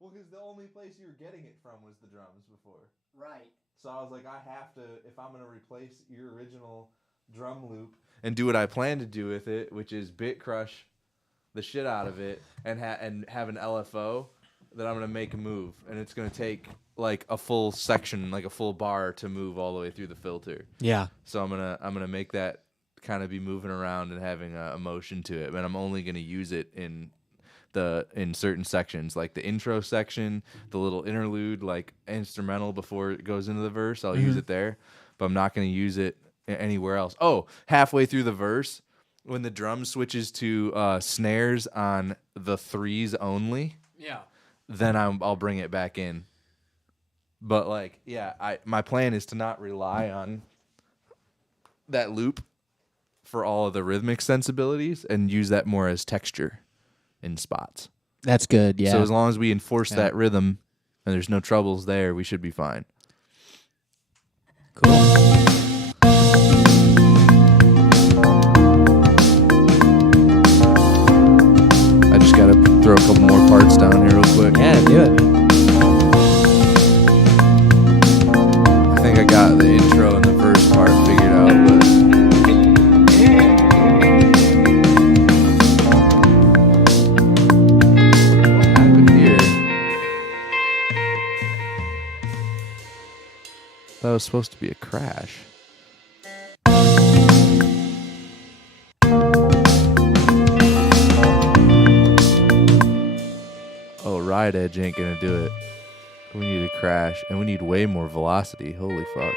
Well, because the only place you were getting it from was the drums before. Right. So I was like, I have to, if I'm going to replace your original drum loop and do what I plan to do with it, which is bit crush the shit out of it and have an LFO, that I'm going to make a move. And it's going to take like a full section, like a full bar to move all the way through the filter. Yeah. So I'm going to make that kind of be moving around and having a motion to it. But I'm only going to use it in certain sections, like the intro section, the little interlude, like instrumental before it goes into the verse. I'll use it there, but I'm not going to use it anywhere else. Oh, halfway through the verse, when the drum switches to snares on the threes only, then I'll bring it back in. But like, my plan is to not rely on that loop for all of the rhythmic sensibilities and use that more as texture in spots. That's good, yeah. So as long as we enforce that rhythm and there's no troubles there, we should be fine. Cool. I just gotta throw a couple more parts down here real quick. Yeah, do it. I think I got the intro and the first part figured out, but that was supposed to be a crash. Oh, Ride Edge ain't gonna do it. We need a crash, and we need way more velocity. Holy fuck.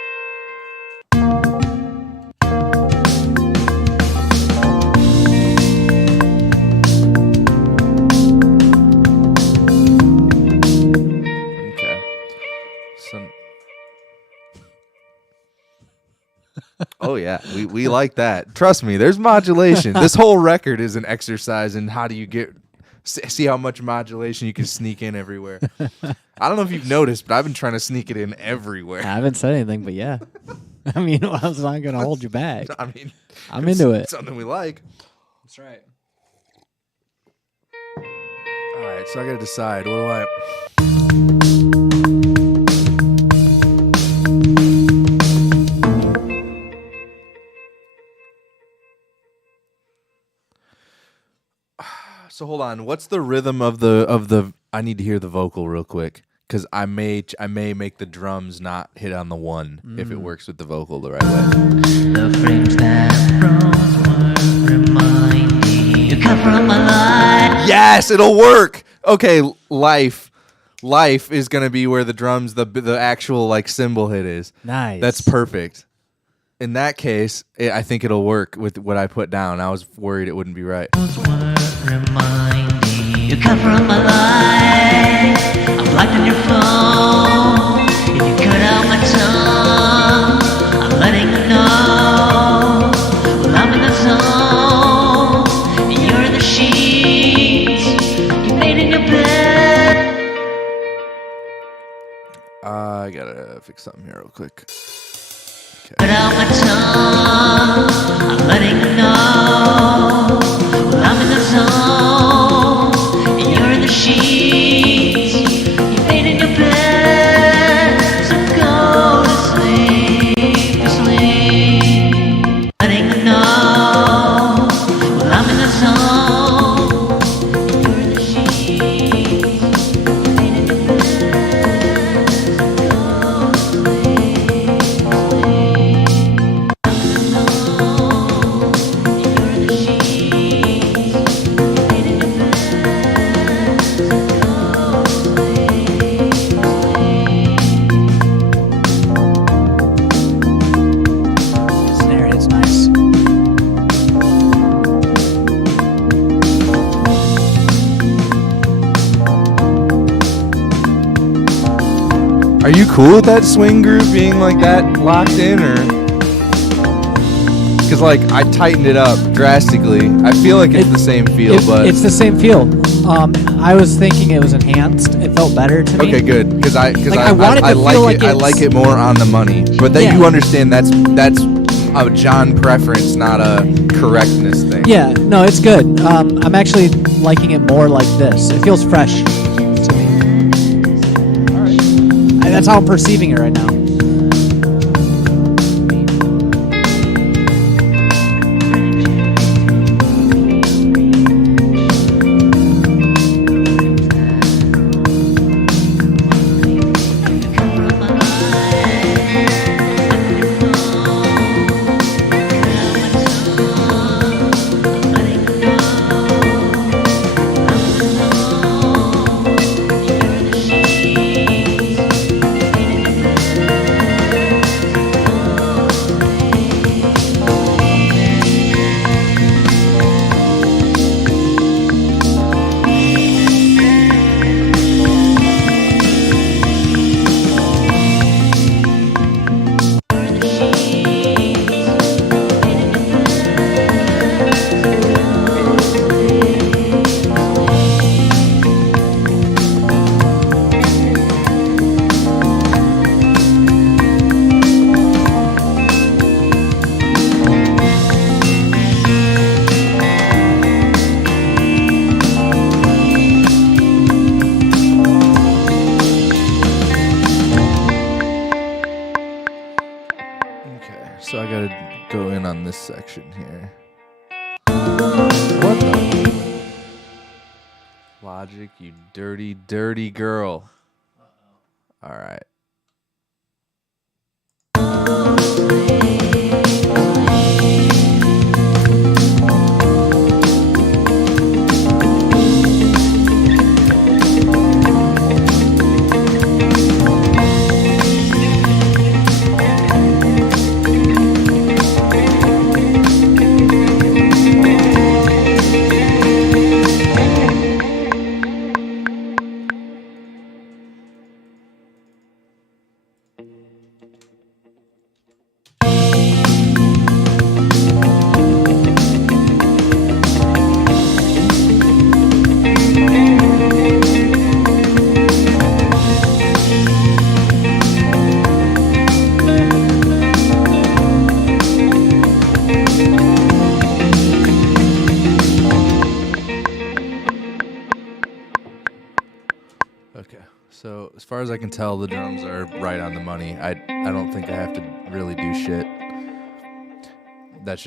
Oh, yeah. We like that. Trust me, there's modulation. This whole record is an exercise in how do you see how much modulation you can sneak in everywhere. I don't know if you've noticed, but I've been trying to sneak it in everywhere. I haven't said anything, but yeah. I mean, I was not going to hold you back. I mean, I'm into it. Something we like. That's right. All right, so I got to decide. What do I... So hold on. What's the rhythm of the? I need to hear the vocal real quick because I may make the drums not hit on the one if it works with the vocal the right way. The frames that froze were reminding you come from my life. Yes, it'll work. Okay, life is gonna be where the drums, the actual like cymbal hit is. Nice. That's perfect. In that case, I think it'll work with what I put down. I was worried it wouldn't be right. Reminding you come from my life. I'm blocked on your phone. If you cut out my tongue, I'm letting you know. Well, I'm in the zone, and you're in the sheets. You made in your bed. I gotta fix something here real quick. Cut out my tongue, I'm letting you know. Well, I'm in the zone, and you're in the sheets. You made in your bed, so go to sleep, sleep. Letting you know. Well, I'm in the zone, and you're in the sheets. You made in your bed, so go to sleep, Snare hits nice. Are you cool with that swing groove being like that locked in, or? Because like I tightened it up drastically. I feel like it's the same feel, but it's the same feel. I was thinking it was enhanced. It felt better to me. okay, good. Because I want it to like feel it. like I like it more on the money. But then you understand that's a John preference, not a correctness thing. Yeah, no, it's good. I'm actually liking it more like this. It feels fresh to me. That's how I'm perceiving it right now. So I gotta go in on this section here. What the? Logic, you dirty, dirty girl. All right. Okay, so as far as I can tell, the drums are right on the money. I don't think I have to really do shit. That's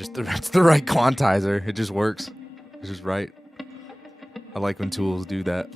the right quantizer. It just works. It's just right. I like when tools do that.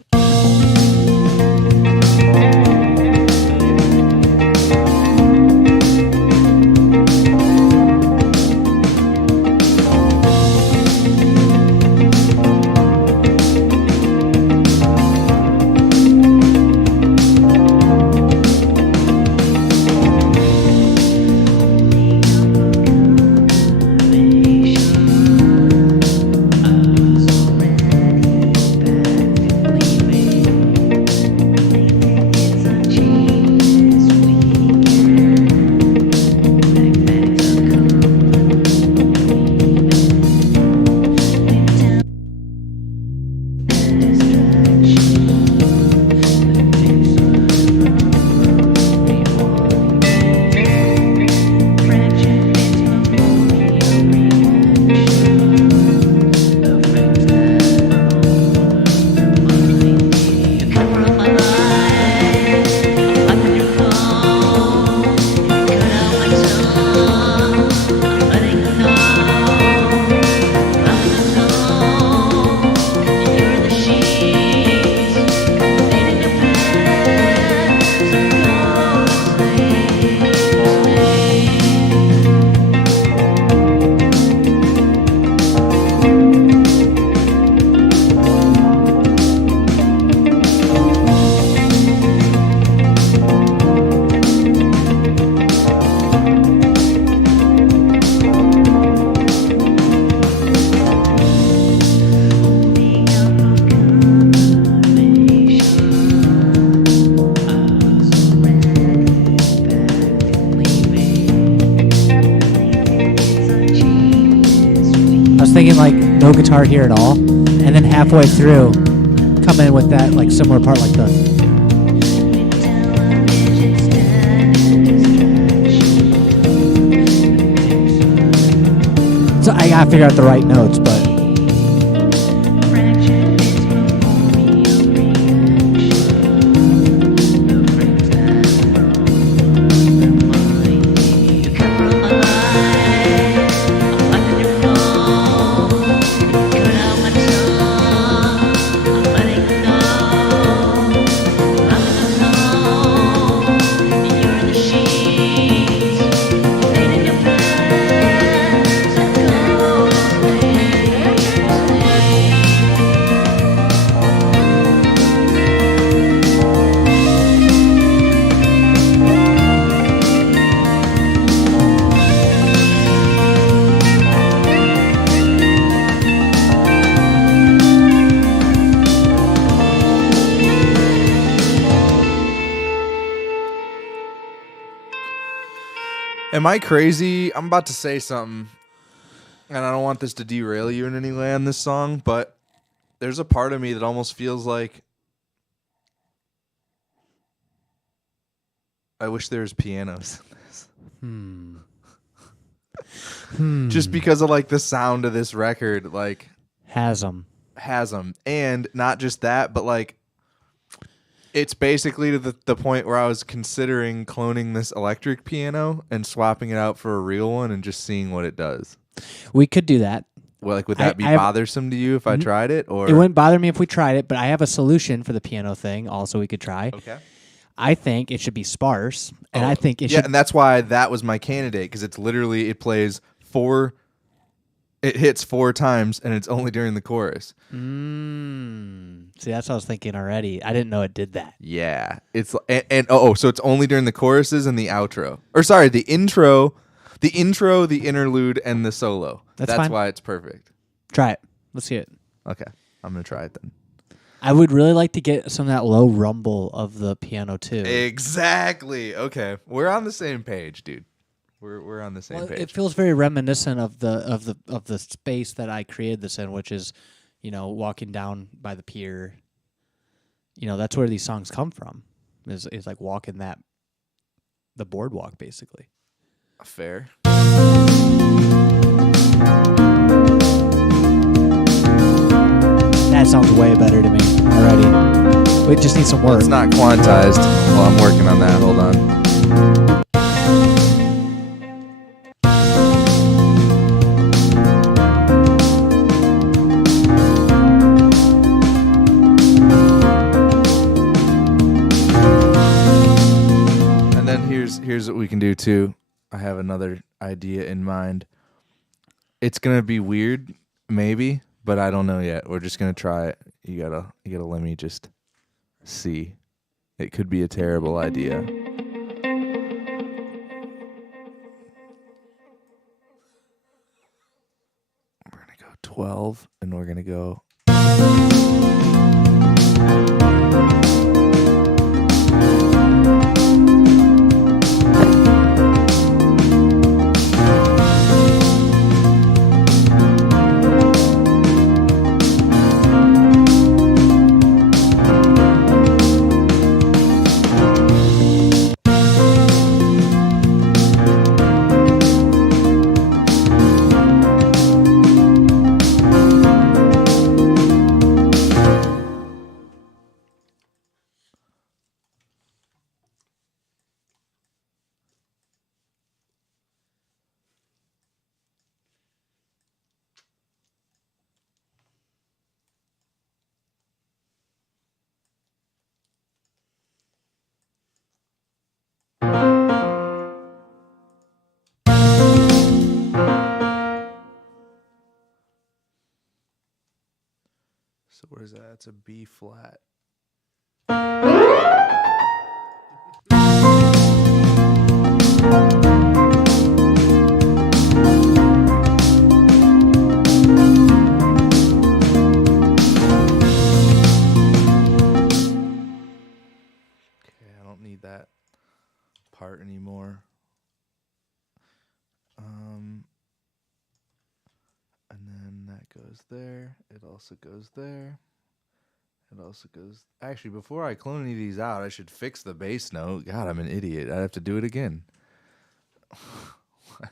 Thinking like no guitar here at all, and then halfway through come in with that like similar part like the so I gotta figure out the right notes, but Am I crazy? I'm about to say something, and I don't want this to derail you in any way on this song, but there's a part of me that almost feels like I wish there was pianos in this. Just because of like the sound of this record, like Has them. And not just that, but like it's basically to the point where I was considering cloning this electric piano and swapping it out for a real one and just seeing what it does. We could do that. Well, like, would that be bothersome to you if I tried it? Or it wouldn't bother me if we tried it, but I have a solution for the piano thing. Also, we could try. Okay. I think it should be sparse, and I think it should. Yeah, and that's why that was my candidate, because it's literally it plays it hits 4 times, and it's only during the chorus. See, that's what I was thinking already. I didn't know it did that. Yeah, it's so it's only during the choruses and the outro, or sorry, the intro, the interlude, and the solo. That's fine. why it's perfect. Try it. Let's see it. Okay, I'm gonna try it then. I would really like to get some of that low rumble of the piano too. Exactly. Okay, we're on the same page, dude. We're on the same page. It feels very reminiscent of the space that I created this in, which is, walking down by the pier. That's where these songs come from. Is like walking the boardwalk basically. Fair. That sounds way better to me already. We just need some work. It's not quantized. Well, I'm working on that. Hold on. And then here's what we can do too. I have another idea in mind. It's gonna be weird, maybe. But I don't know yet. We're just gonna try it. You gotta let me just see. It could be a terrible idea. We're gonna go 12, and we're gonna go. So what is that? It's a B flat. Okay, I don't need that part anymore. And then that goes there. It also goes there. It also goes. Actually, before I clone any of these out, I should fix the bass note. God, I'm an idiot. I have to do it again. All right.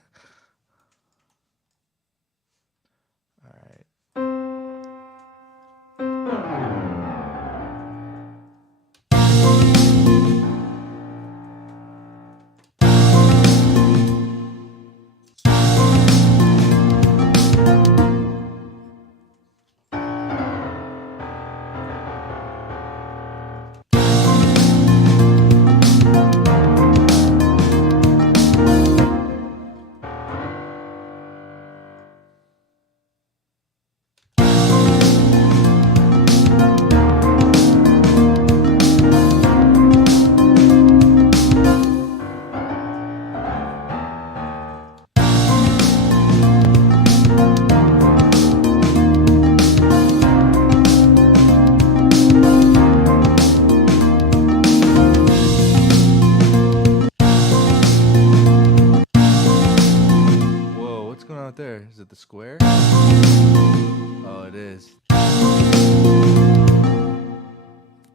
out there? Is it the square? Oh, it is.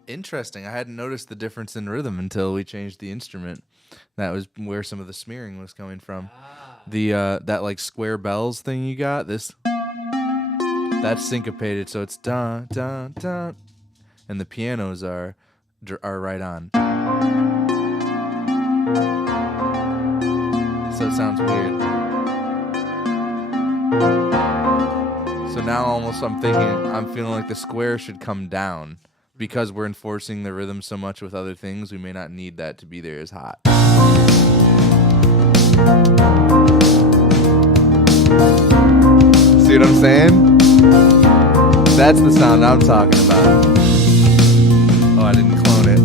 Interesting. I hadn't noticed the difference in rhythm until we changed the instrument. That was where some of the smearing was coming from. The that like square bells thing you got, that's syncopated, so it's dun dun dun, and the pianos are right on. So it sounds weird. So now almost I'm feeling like the square should come down. Because we're enforcing the rhythm so much with other things, we may not need that to be there as hot. See what I'm saying? That's the sound I'm talking about. Oh, I didn't clone it.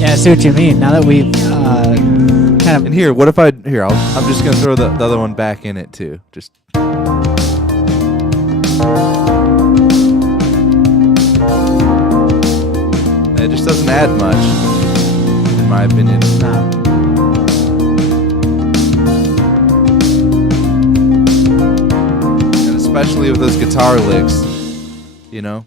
Yeah, I see what you mean. Now that we've kind of... And here, what if I'm just going to throw the other one back in it too. Just... It just doesn't add much, in my opinion. And especially with those guitar licks, you know?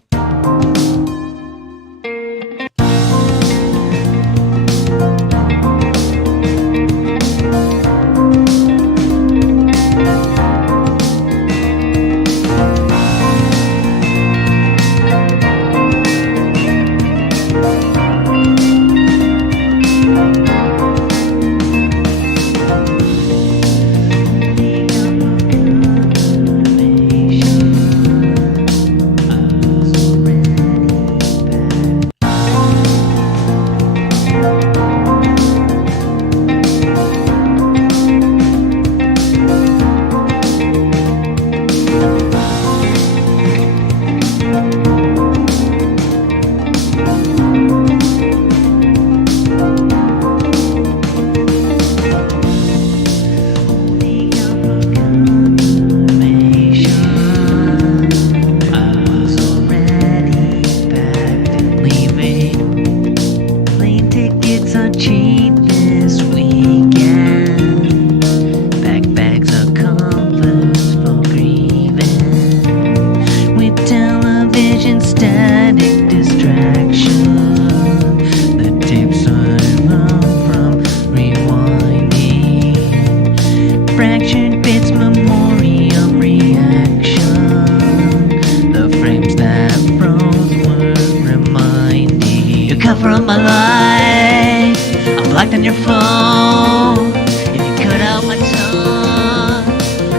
From my life, I'm blocked on your phone. If you cut out my tongue,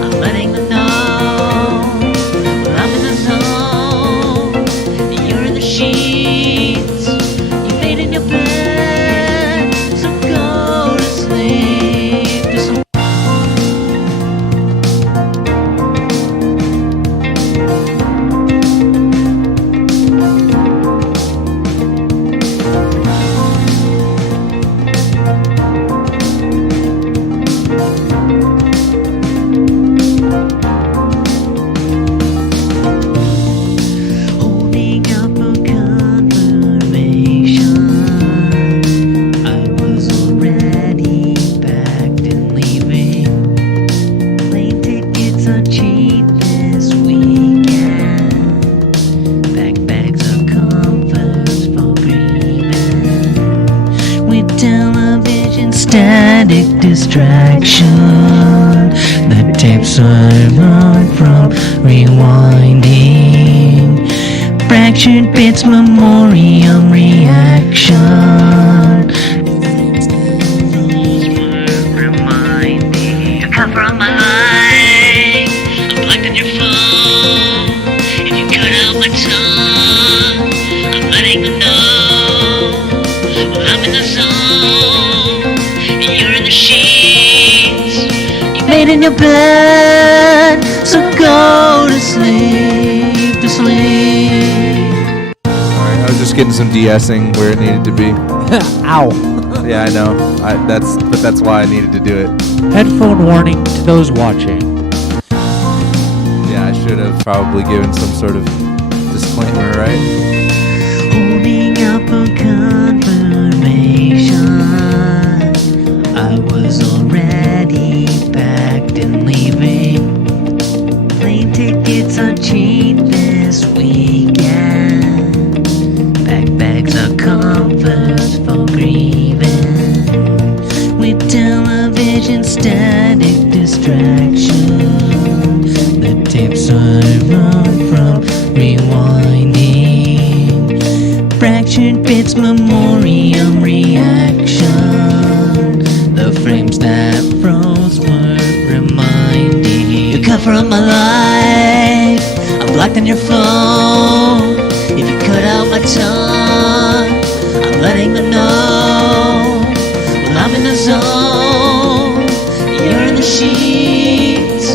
I'm letting them know. Well, I'm in the zone, you're in the sheets. You fade in your bed, so go to sleep. Just static distraction. The tapes are on from rewinding. Fractured bits, memoriam reaction. Reminding. You come from my life. I'm plugged in your phone. If you cut out my tongue, I'm letting them know. Well, I'm in the zone. You're in the sheets. You made in your bed, so go to sleep, to sleep. Alright, I was just getting some de-essing where it needed to be. Ow. Yeah, I know. That's why I needed to do it. Headphone warning to those watching. Yeah, I should have probably given some sort of disclaimer, right? Holding up a gun. comforts for grieving. With television static distraction, the tapes are run from rewinding. Fractured bits, memoriam reaction. The frames that froze were reminding. You cut from my life, I'm blocked on your phone. If you cut out my tongue, I'm letting them know. Well, I'm in the zone, you're in the sheets.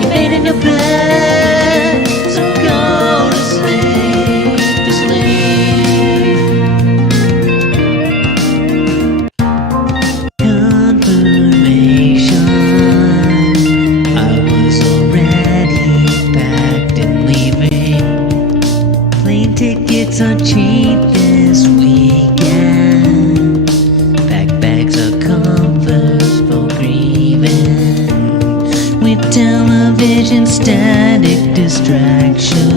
You made in your bed, so go to sleep, to sleep. Confirmation, I was already packed and leaving. Plane tickets are cheap this weekend. Pack bags are comforts for grieving. With television static distraction,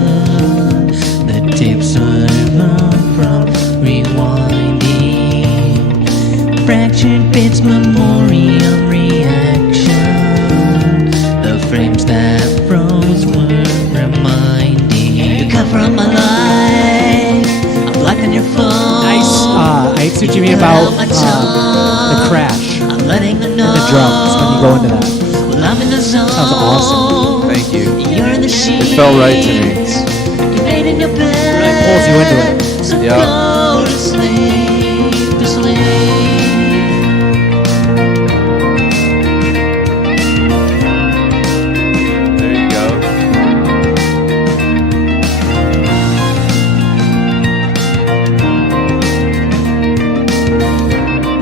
the tapes are run from rewinding. Fractured bits, memoriam reaction. The frames that froze were reminding. You cut from my life, I'm blocked on your phone. Nice. I teach me about the crash I'm letting them and know. the drums when you go into that. Well, I'm in the zone. Sounds awesome. Thank you. You're in the sheets. It felt right to me. You made in your bed. Really pulls you into it. So Yeah. go to sleep, to sleep. There you go.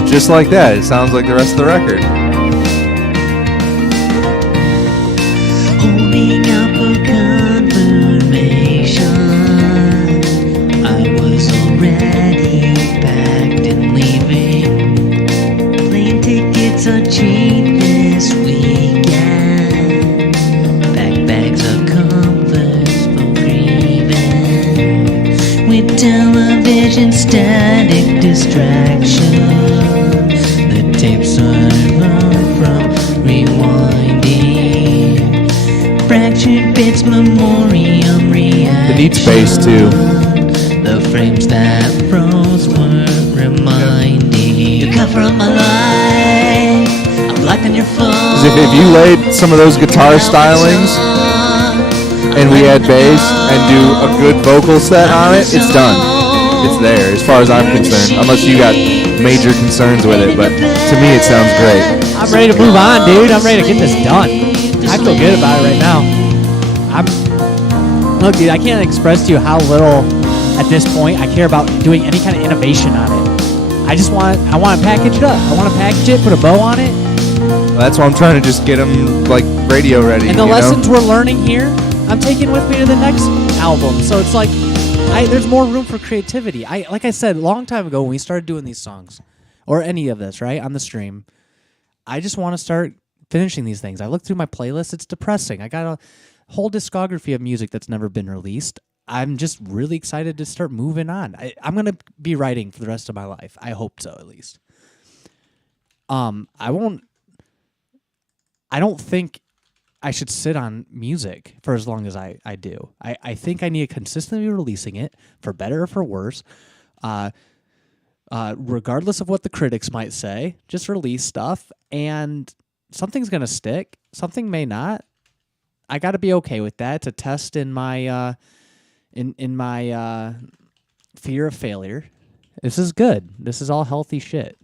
Just like that, it sounds like the rest of the record. Holding out for confirmation. I was already packed and leaving. Plane tickets are cheap this weekend. Pack bags are comforts for grieving. With television static distraction, the tapes are run from rewinding. Fractured bits, memoriam reaction. It needs bass too. The frames that froze were reminding. You cut from my life, I'm blocked on your phone. 'Cause if you laid some of those guitar stylings and we add bass and do a good vocal set on it, it's done. It's there as far as I'm concerned. Unless you got major concerns with it, but to me it sounds great. I'm ready to move on, dude. I'm ready to get this done. I feel good about it right now. Look, dude, I can't express to you how little at this point I care about doing any kind of innovation on it. I want to package it up. I want to package it, put a bow on it, That's why I'm trying to just get them like radio ready. and the you know? lessons we're learning here, I'm taking with me to the next album. So it's like, there's more room for creativity. Like I said a long time ago when we started doing these songs, or any of this, right, on the stream, I just want to start finishing these things. I look through my playlist, it's depressing. I got a whole discography of music that's never been released. I'm just really excited to start moving on. I'm going to be writing for the rest of my life. I hope so, at least. I don't think I should sit on music for as long as I do. I think I need to consistently be releasing it, for better or for worse. Regardless of what the critics might say, just release stuff, and something's going to stick. Something may not. I got to be okay with that. It's a test in my in my fear of failure. This is good. This is all healthy shit.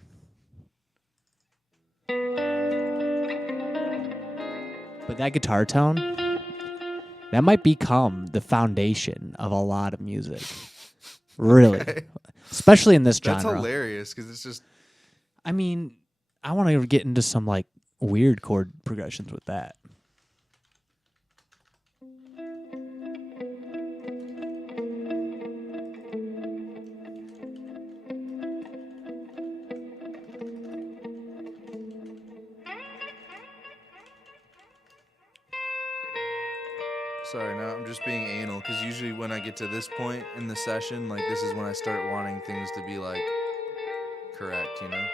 But that guitar tone, that might become the foundation of a lot of music. Really. Okay. Especially in this genre. That's hilarious because it's just. I mean, I want to get into some like weird chord progressions with that. Sorry, now I'm just being anal because usually when I get to this point in the session, like this is when I start wanting things to be like correct, you know?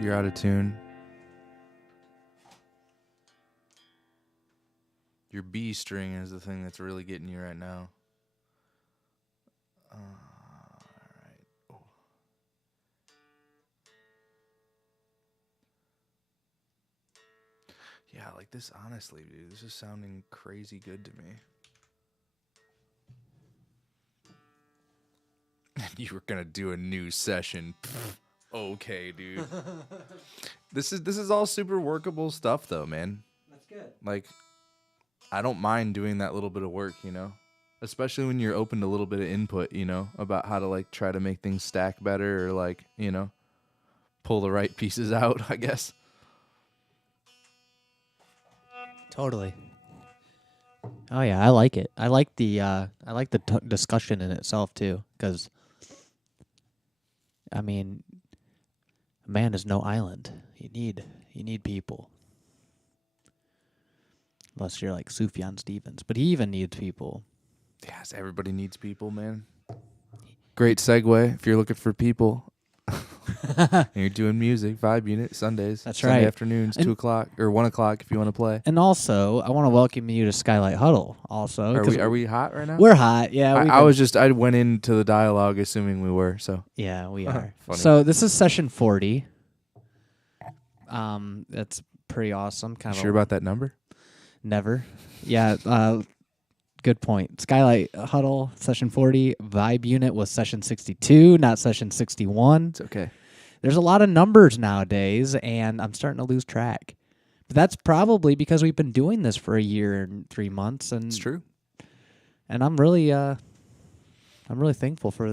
You're out of tune. Your B string is the thing that's really getting you right now. All right. Oh. Yeah, like this, honestly, dude, this is sounding crazy good to me. You were gonna do a new session. Okay, dude. This is all super workable stuff, though, man. That's good. Like, I don't mind doing that little bit of work, you know, especially when you're open to a little bit of input, you know, about how to like try to make things stack better or like, you know, pull the right pieces out, I guess. Totally. Oh yeah, I like it. I like the discussion in itself too, because I mean, man is no island. You need people. Unless you're like Sufjan Stevens, but he even needs people. Yes, everybody needs people, man. Great segue if you're looking for people. And you're doing music, Vibe Unit, Sundays. That's Sunday right. afternoons, And 2 o'clock or 1 o'clock if you want to play. And also, I want to welcome you to Skylight Huddle. Also, Are we hot right now? We're hot. Yeah, I went into the dialogue assuming we were. So yeah, we are. Funny. So this is session 40. That's pretty awesome. Kind of sure about that number? Never. Yeah. Good point. Skylight Huddle session 40. Vibe Unit was session 62, not session 61. It's okay. There's a lot of numbers nowadays, and I'm starting to lose track. But that's probably because we've been doing this for a year and 3 months, and It's true. And I'm really thankful for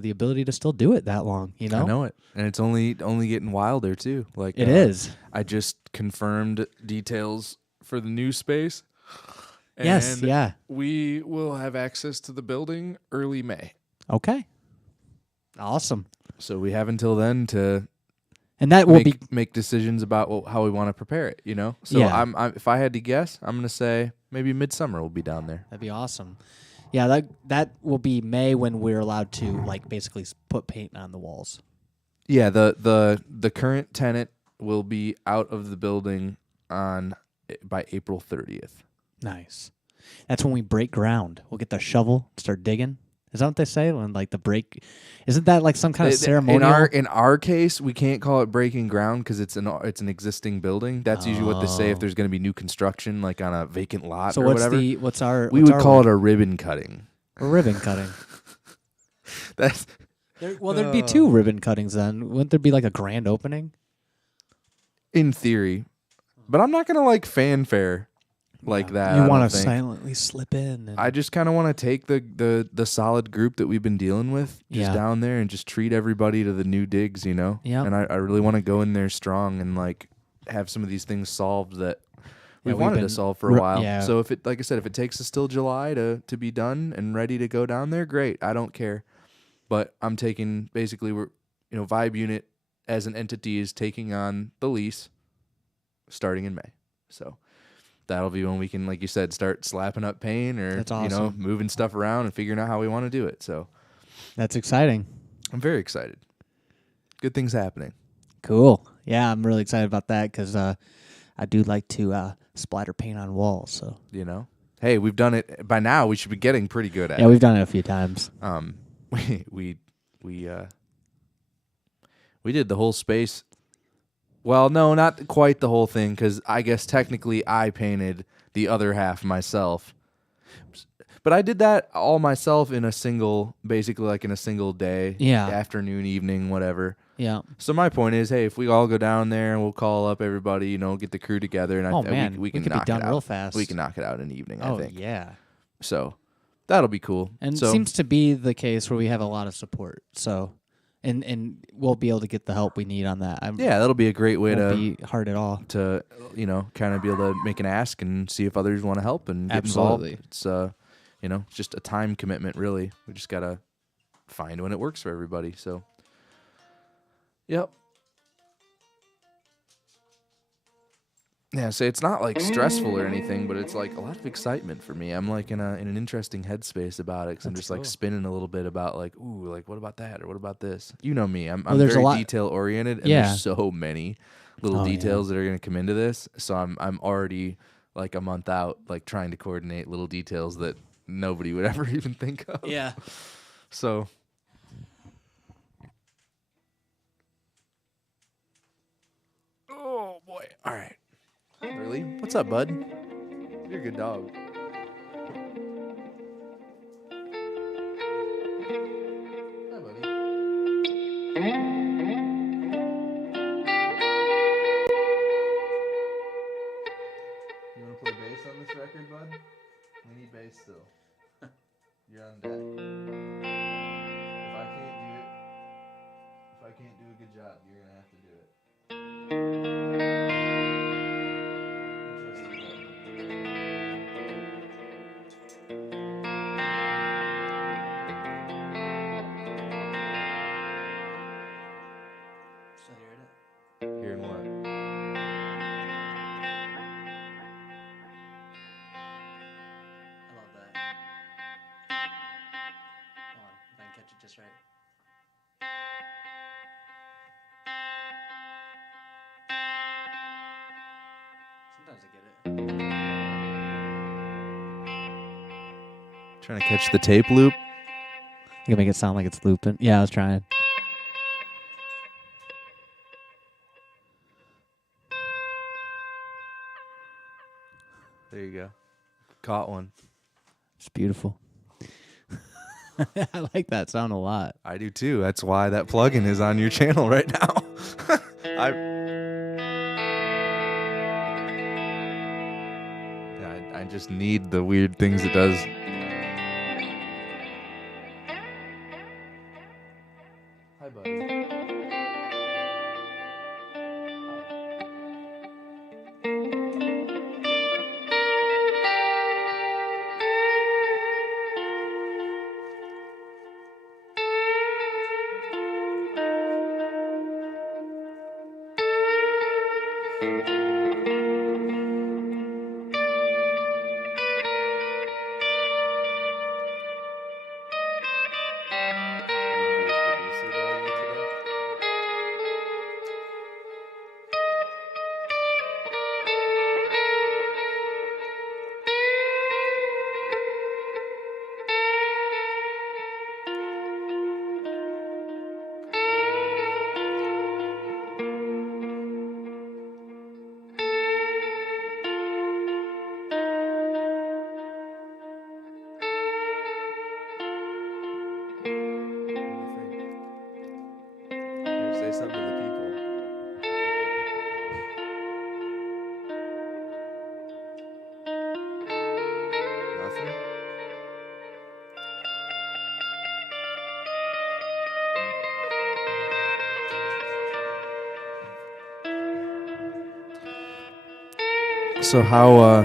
the ability to still do it that long. You know, I know it, and it's only getting wilder too. Like it is. I just confirmed details for the new space. Yes. And Yeah. we will have access to the building early May. Okay. Awesome. So we have until then to And that will make decisions about how we want to prepare it. You know. So Yeah. I'm if I had to guess, I'm gonna say maybe midsummer we'll be down there. That'd be awesome. Yeah, that will be May when we're allowed to like basically put paint on the walls. Yeah. The current tenant will be out of the building by April 30th. Nice. That's when we break ground. We'll get the shovel, start digging. Is that what they say when like the break? Isn't that like some kind of ceremonial? In our case, we can't call it breaking ground because it's an existing building. That's usually what they say if there's going to be new construction, like on a vacant lot So or whatever. we would would call it a ribbon cutting. a ribbon cutting. That's There'd be 2 ribbon cuttings then. Wouldn't there be like a grand opening? in theory, but I'm not going to like fanfare like Yeah. that. You I want don't to think. silently slip in. And I just kind of want to take the solid group that we've been dealing with just Yeah. down there and just treat everybody to the new digs, you know? Yep. And I really want to go in there strong and like have some of these things solved that we've we've wanted to been solve for a while. yeah. So if it, like I said, if it takes us till July to be done and ready to go down there, great. I don't care. But I'm taking basically Vibe Unit as an entity is taking on the lease starting in May. So that'll be when we can, like you said, start slapping up paint or That's awesome. moving stuff around and figuring out how we want to do it. So That's exciting. I'm very excited. Good things happening. Cool. Yeah, I'm really excited about that because I do like to splatter paint on walls. So Hey, we've done it by now. We should be getting pretty good at yeah, it. we've done it a few times. We did the whole space. Well, no, not quite the whole thing, because I guess technically I painted the other half myself. But I did that all myself in a single day. Yeah. Afternoon, evening, whatever. Yeah. So my point is, hey, if we all go down there and we'll call up everybody, get the crew together, and we can could knock be done it out real fast. We can knock it out in the evening, I Oh think. yeah. So that'll be cool. And so, it seems to be the case where we have a lot of support. So, and we'll be able to get the help we need on that. that'll be a great way won't to be hard at all. kind of be able to make an ask and see if others want to help and get Absolutely. involved. It's just a time commitment, really. We just gotta find when it works for everybody. So, yep. Yeah, so it's not like stressful or anything, but it's like a lot of excitement for me. I'm like in an interesting headspace about it because I'm That's just like cool. spinning a little bit about like, ooh, like what about that or what about this? You know me, I'm there's a very lot- detail oriented, and Yeah. there's so many little Oh, yeah. details that are gonna come into this. So I'm already like a month out, like trying to coordinate little details that nobody would ever even think of. Yeah. So. Oh boy! All right. Really? What's up, bud? You're a good dog. Hi, buddy. You want to play bass on this record, bud? We need bass still. You're on deck. If I can't do a good job, you're gonna have to do it. Still hearing it? Hearing what? I love that. Hold on, if I can catch it just right. Sometimes I get it. Trying to catch the tape loop. You can make it sound like it's looping. Yeah, I was trying. There you go. Caught one. It's beautiful. I like that sound a lot. I do too. That's why that plugin is on your channel right now. I just need the weird things it does. Hi, buddy. So how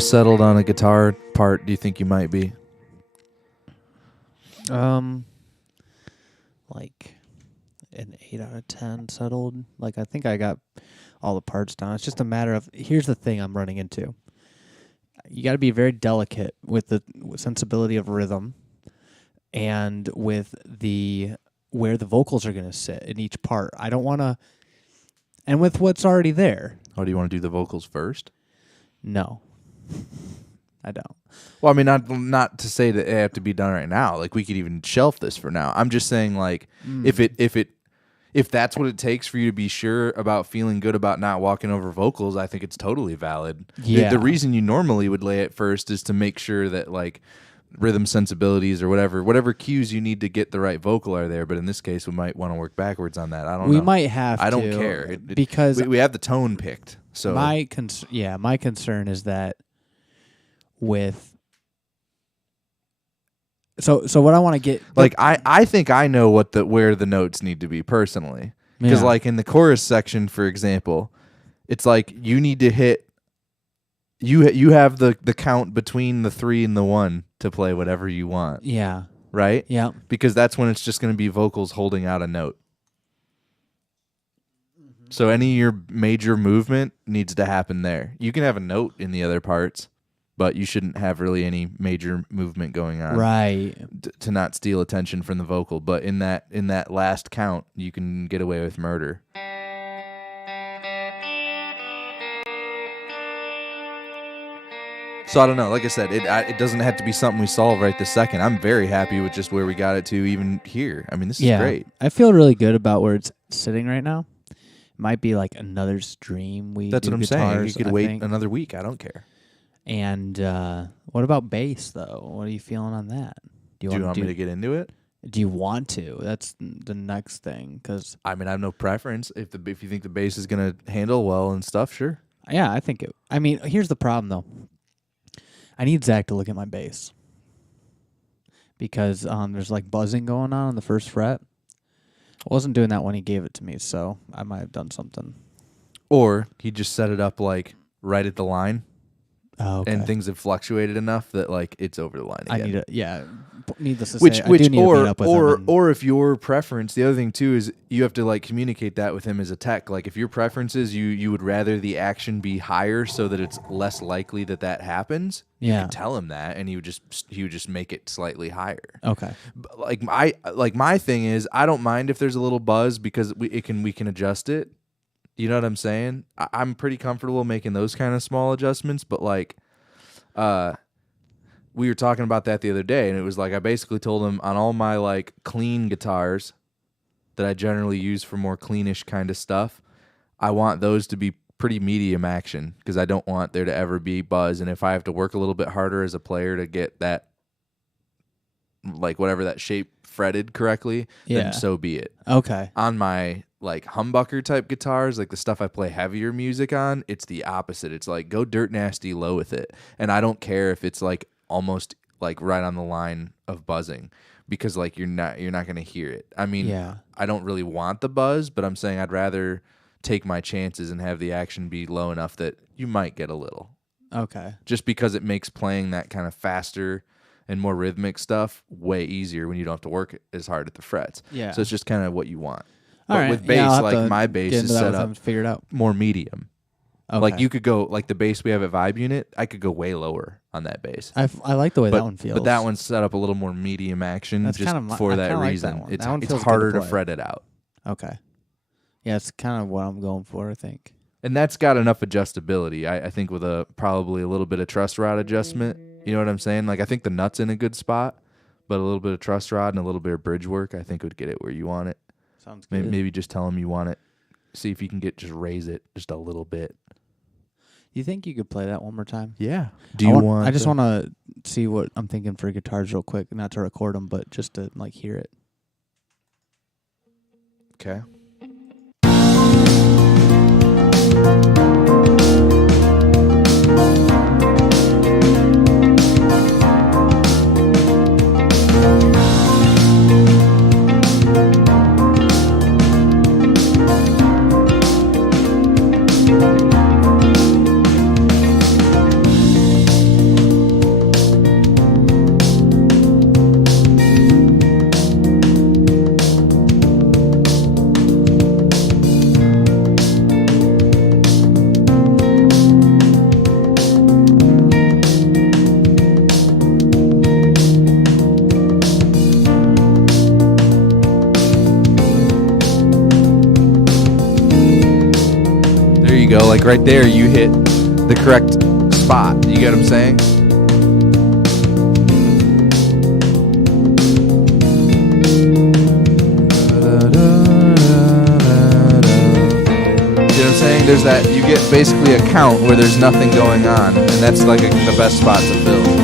settled on a guitar part do you think you might be? Like an 8 out of 10 settled. Like, I think I got all the parts down. It's just a matter of, here's the thing I'm running into. You got to be very delicate with the sensibility of rhythm and with where the vocals are going to sit in each part. I don't want to, and with what's already there. Oh, do you want to do the vocals first? No, I don't. Well, I mean, not to say that they have to be done right now. Like, we could even shelf this for now. I'm just saying, like, if that's what it takes for you to be sure about feeling good about not walking over vocals, I think it's totally valid. Yeah. The reason you normally would lay it first is to make sure that, like, rhythm sensibilities or whatever cues you need to get the right vocal are there. But in this case, we might want to work backwards on that. I don't know. We might have to. I don't care. Because we have the tone picked. So my concern is that with so what I want to get, like, I think I know where the notes need to be personally, because like in the chorus section, for example, it's like you need to hit you have the count between the 3 and the 1 to play whatever you want. Yeah. Right? Yeah. Because that's when it's just going to be vocals holding out a note. So any of your major movement needs to happen there. You can have a note in the other parts, but you shouldn't have really any major movement going on. Right. To not steal attention from the vocal. But in that last count, you can get away with murder. So I don't know. Like I said, it doesn't have to be something we solve right this second. I'm very happy with just where we got it to even here. I mean, this is great. I feel really good about where it's sitting right now. Might be like another stream. That's what I'm saying. You could wait another week. I don't care. And what about bass, though? What are you feeling on that? Do you want me to get into it? Do you want to? That's the next thing. Cause I mean, I have no preference. If you think the bass is going to handle well and stuff, sure. Yeah, I think it. I mean, here's the problem, though. I need Zach to look at my bass because there's like buzzing going on the first fret. I wasn't doing that when he gave it to me, so I might have done something. Or he just set it up like right at the line. Oh, okay. And things have fluctuated enough that like it's over the line again. I need to, needless to Which say, I do need to meet up with him. Or if your preference, the other thing too is you have to like communicate that with him as a tech. Like if your preference is you would rather the action be higher so that it's less likely that happens. You could tell him that, and he would just make it slightly higher. Okay. But my thing is I don't mind if there's a little buzz because we can adjust it. You know what I'm saying? I'm pretty comfortable making those kind of small adjustments, but like, we were talking about that the other day, and it was like I basically told him on all my like clean guitars that I generally use for more cleanish kind of stuff, I want those to be pretty medium action because I don't want there to ever be buzz, and if I have to work a little bit harder as a player to get that, like whatever that shape fretted correctly, then so be it. Okay. On my like humbucker type guitars, like the stuff I play heavier music on, it's the opposite. It's like go dirt nasty low with it. And I don't care if it's like almost like right on the line of buzzing because like you're not going to hear it. I mean, I don't really want the buzz, but I'm saying I'd rather take my chances and have the action be low enough that you might get a little. Okay. Just because it makes playing that kind of faster and more rhythmic stuff way easier when you don't have to work as hard at the frets. Yeah. So it's just kind of what you want. But with bass, like my bass is set up figured out more medium. Okay. Like you could go, like the bass we have at Vibe Unit, I could go way lower on that bass. I like the way that one feels. But that one's set up a little more medium action. That's just for that reason. Like that it's harder to fret it out. Okay. Yeah, it's kind of what I'm going for, I think. And that's got enough adjustability. I think with probably a little bit of truss rod adjustment. You know what I'm saying? Like I think the nut's in a good spot, but a little bit of truss rod and a little bit of bridge work, I think would get it where you want it. Sounds good. Maybe just tell him you want it. See if you can raise it just a little bit. You think you could play that one more time? Yeah. I just want to see what I'm thinking for guitars real quick, not to record them, but just to like hear it. Okay. go. Like right there, you hit the correct spot. You get what I'm saying? You know what I'm saying? There's that, you get basically a count where there's nothing going on, and that's like the best spot to fill.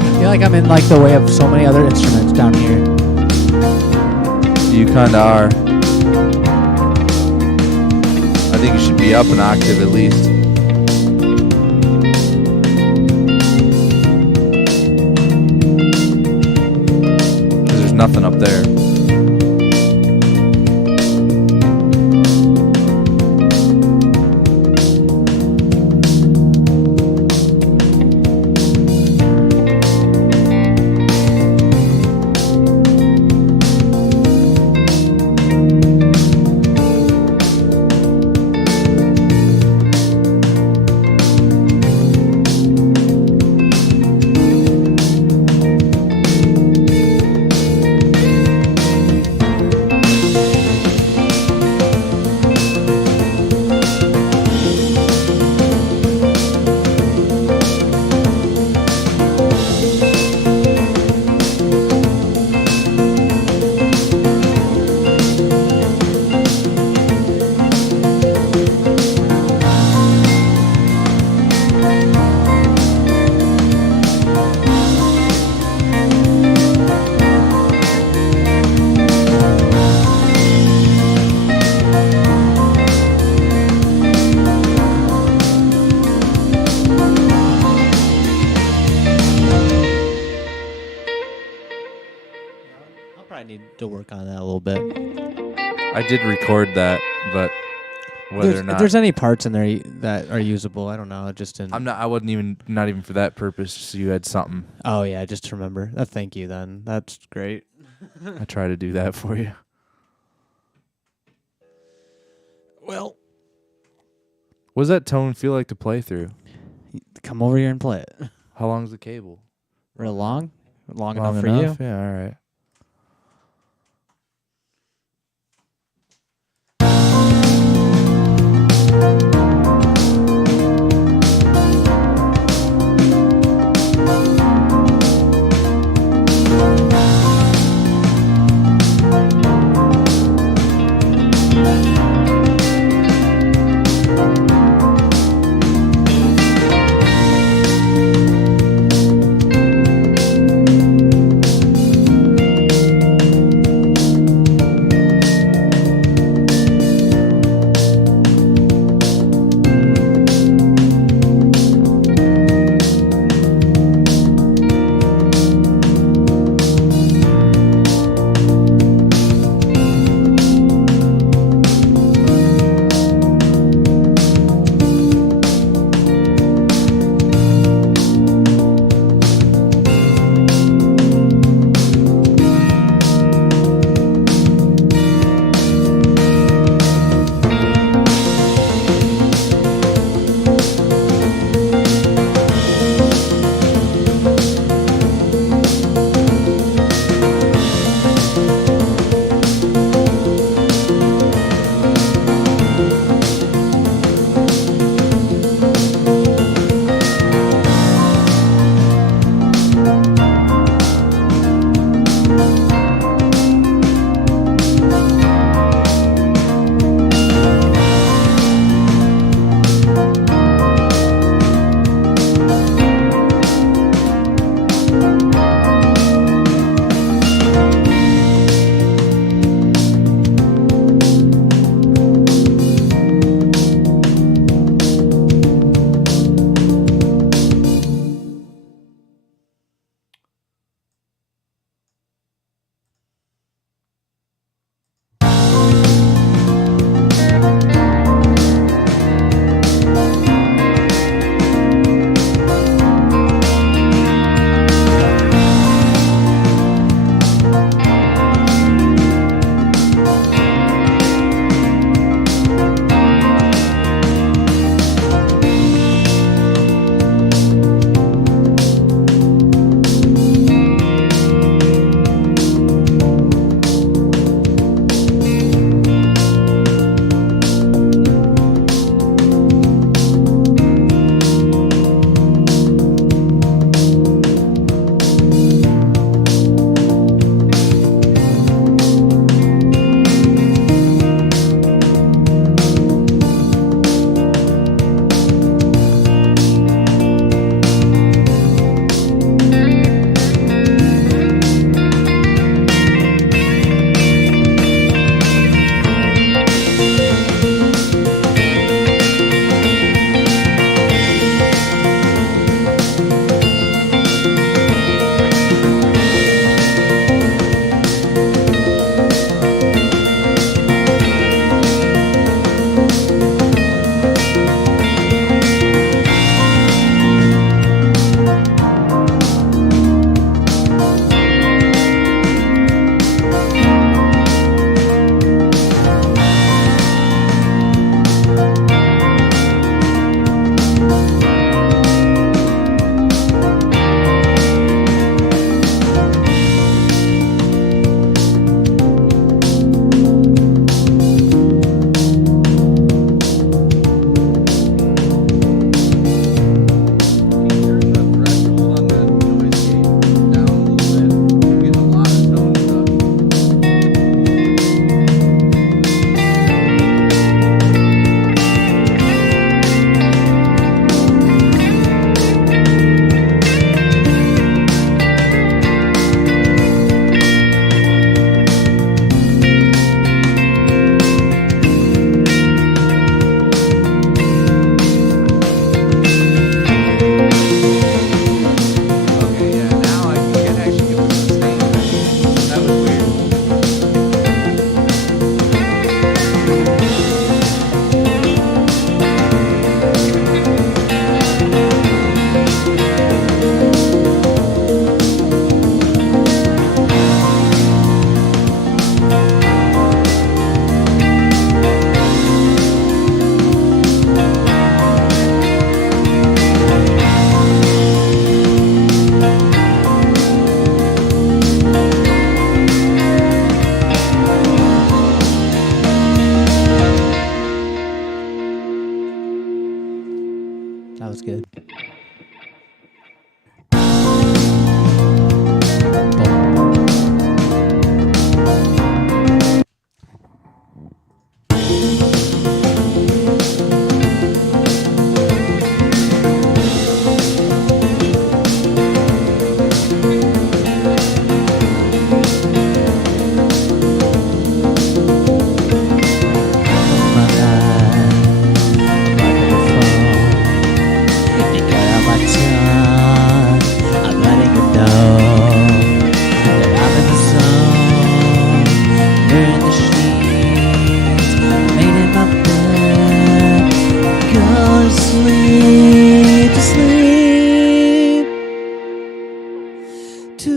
I feel like I'm in like the way of so many other instruments down here. You kind of are. I think you should be up an octave at least. Because there's nothing up there. I need to work on that a little bit. I did record that, but whether or not If there's any parts in there that are usable, I don't know. It just didn't. I wasn't even, not even for that purpose. So you had something. Oh yeah, just to remember. Thank you. Then that's great. I try to do that for you. Well, What does that tone feel like to play through? come over here and play it. How long's the cable? Real long, long Long enough for enough? you. Yeah, all right. to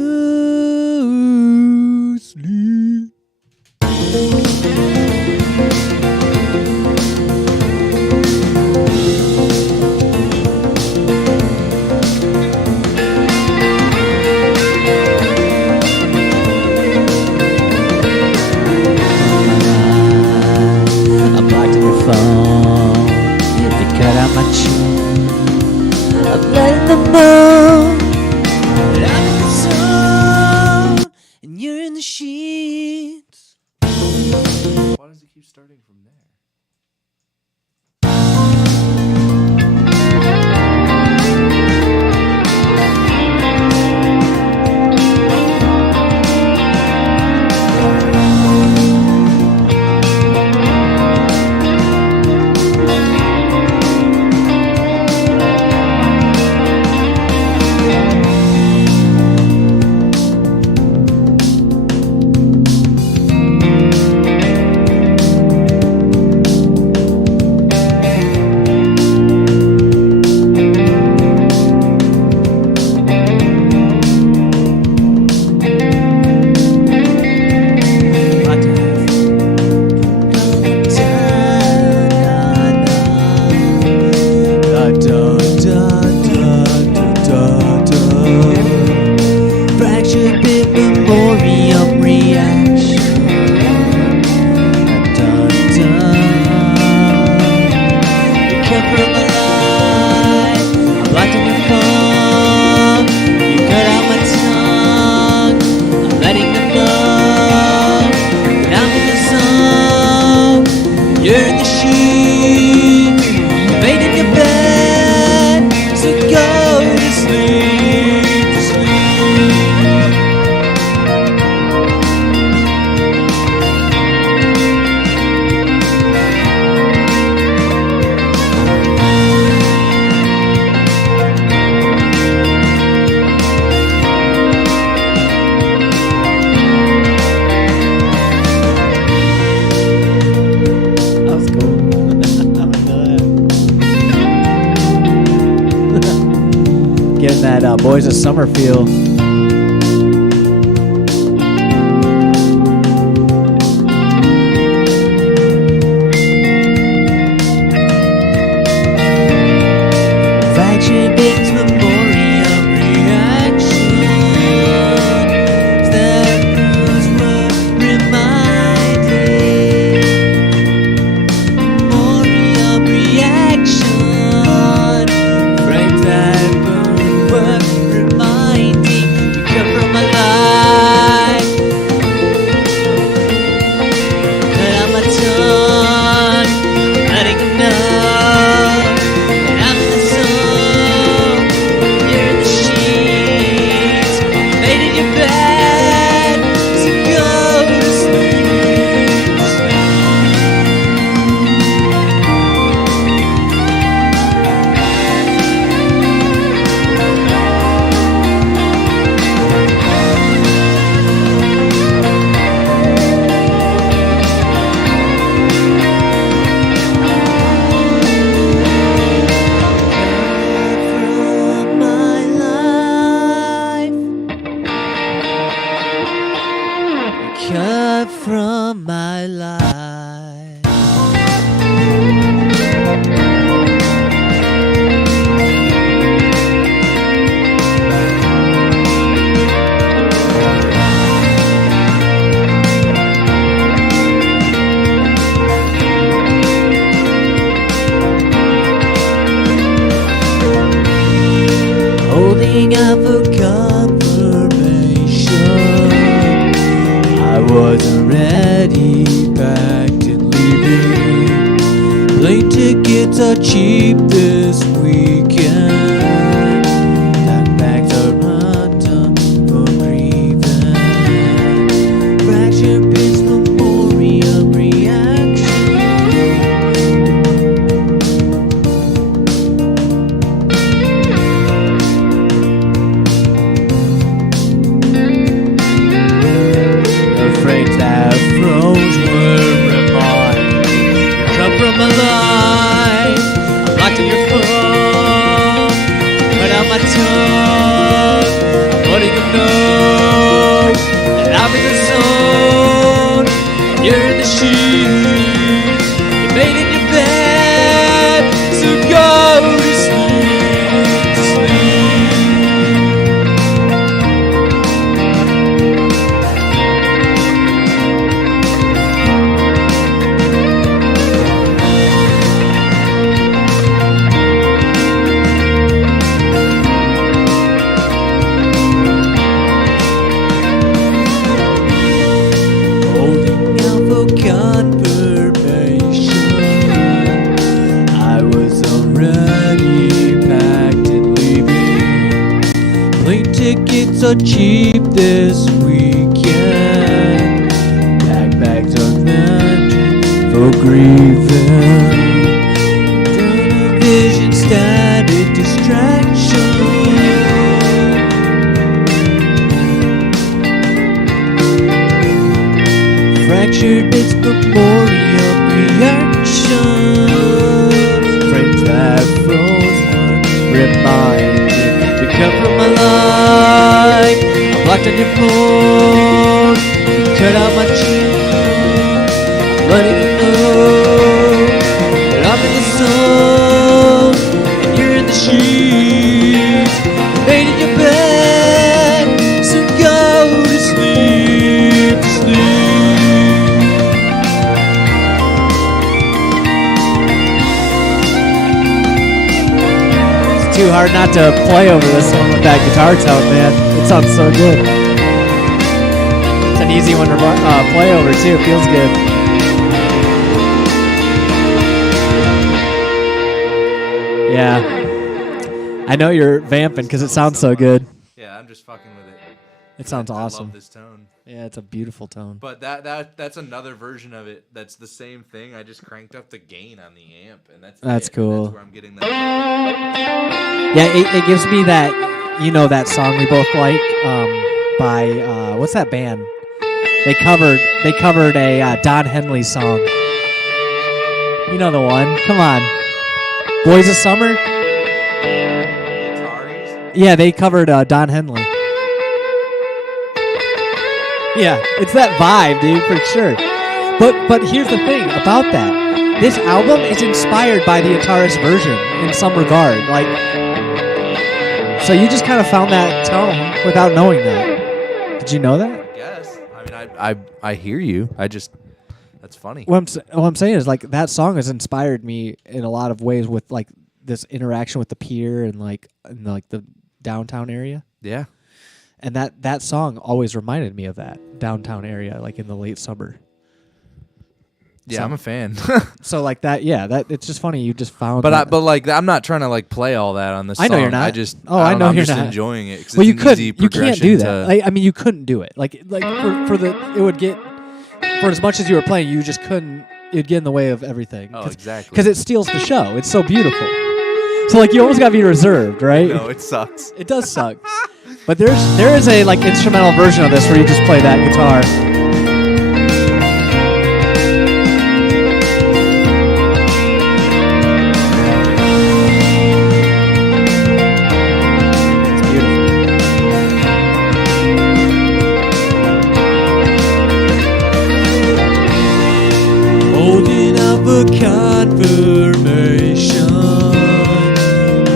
sleep. I blocked your phone. You cut out my tune. I'm letting them know that I'm in the zone and you're in the sheets. Why does it keep starting from there? Fractured bit memoriam reaction. You kept from my life. I'm locked in your phone. You cut out my tongue. I'm letting them know that I'm in the zone. You're in the sheets. You made in your bed. So go to sleep, to sleep. That was cool. I'm into that. Getting that Boys of Summer feel. Fractured bits memoriam reaction. That those were reminded. Memoriam reaction. Frames that burn were reminding. You come from my life. Cut out my tongue. Letting them know that I'm in the zone. You're in the sheets. Made in your bed. So go to sleep. From my life. Cut from my life. Holding out for confirmation. I wasn't ready, packed and leaving. Plane tickets are cheap this weekend. That bags are undone for grieving. Fractured bits memoriam reaction. The frames that froze were reminding. You come from my life. I'm locked in your phone. I'm in the zone, you're in the sheets. You made in your bed, so go to sleep, to sleep. Holding out for confirmation, I was already packed and leaving. Plane tickets are cheap this weekend. Backpacks are ventured for grieving. Television static distraction. Fractured bits memorial reaction. Frames that froze were reminded to come from my life. I blocked on your phone. You cut out my cheek. I'm letting you know that I'm in the zone. And you're in the sheets. Made in your bed. So go to sleep, to sleep. Too hard not to play over this one with that guitar tone, man. It sounds so good. It's an easy one to play over too. It feels good. Yeah, I know you're vamping because it sounds so good. Yeah, I'm just fucking with it. It sounds I awesome. love this tone. Yeah, it's a beautiful tone. But that's another version of it. That's the same thing. I just cranked up the gain on the amp, and that's it. Cool. That's where I'm getting that. Yeah, it gives me that, that song we both like by what's that band? They covered a Don Henley song. You know the one. Come on, Boys of Summer. Ataris? Yeah, they covered Don Henley. Yeah, it's that vibe, dude, for sure. But here's the thing about that. This album is inspired by the Ataris version in some regard. Like, so you just kind of found that tone without knowing that. Did you know that? I guess. I mean, I hear you. That's funny. What I'm saying is, like, that song has inspired me in a lot of ways with, like, this interaction with the pier and, like, the downtown area. Yeah. And that song always reminded me of that downtown area, like in the late summer. Yeah, So- I'm a fan. So like that, yeah, that it's just funny you just found. but that. I'm not trying to like play all that on this song. I know you're not. I just I know I'm you're just not. enjoying it. 'Cause Well, you it's an couldn't. easy You can't progression do to- that. Like, I mean, you couldn't do it. Like for the it would get for as much as you were playing, you just couldn't. It'd get in the way of everything. Oh, exactly. Because it steals the show. It's so beautiful. So like you almost gotta be reserved, right? No, it sucks. It does suck. But there is a like instrumental version of this where you just play that guitar. It's beautiful. Holding up a confirmation.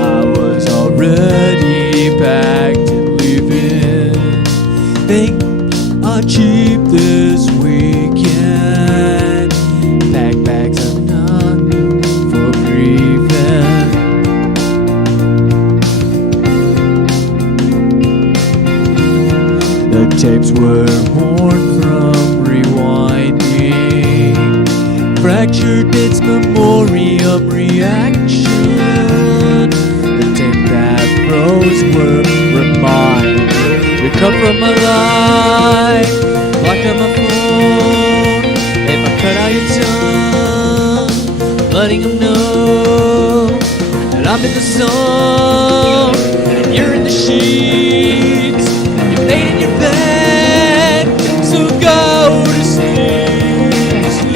I was already packed and leaving. Think are cheap this weekend. Backpacks are not for grieving. The tapes were worn from rewinding. Fractured bits memoriam reaction. The tape that froze were reminded. You come from my life, blocked on my phone. If I cut out your tongue, letting them know that I'm in the zone, and you're in the sheets. You laid in your bed, so go to sleep, sleep.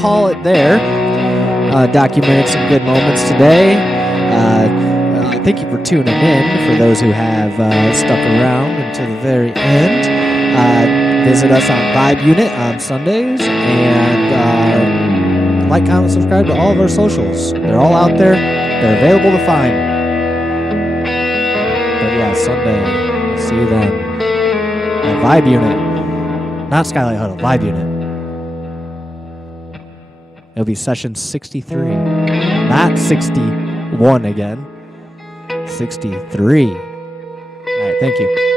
call it there. Documented some good moments today. Thank you for tuning in. For those who have stuck around until the very end, visit us on Vibe Unit on Sundays, and like, comment, subscribe to all of our socials. They're all out there. They're available to find. But yeah, Sunday. See you then. Vibe Unit. Not Skylight Huddle. Vibe Unit. It'll be session 63. Not 61 again. 63. All right, thank you.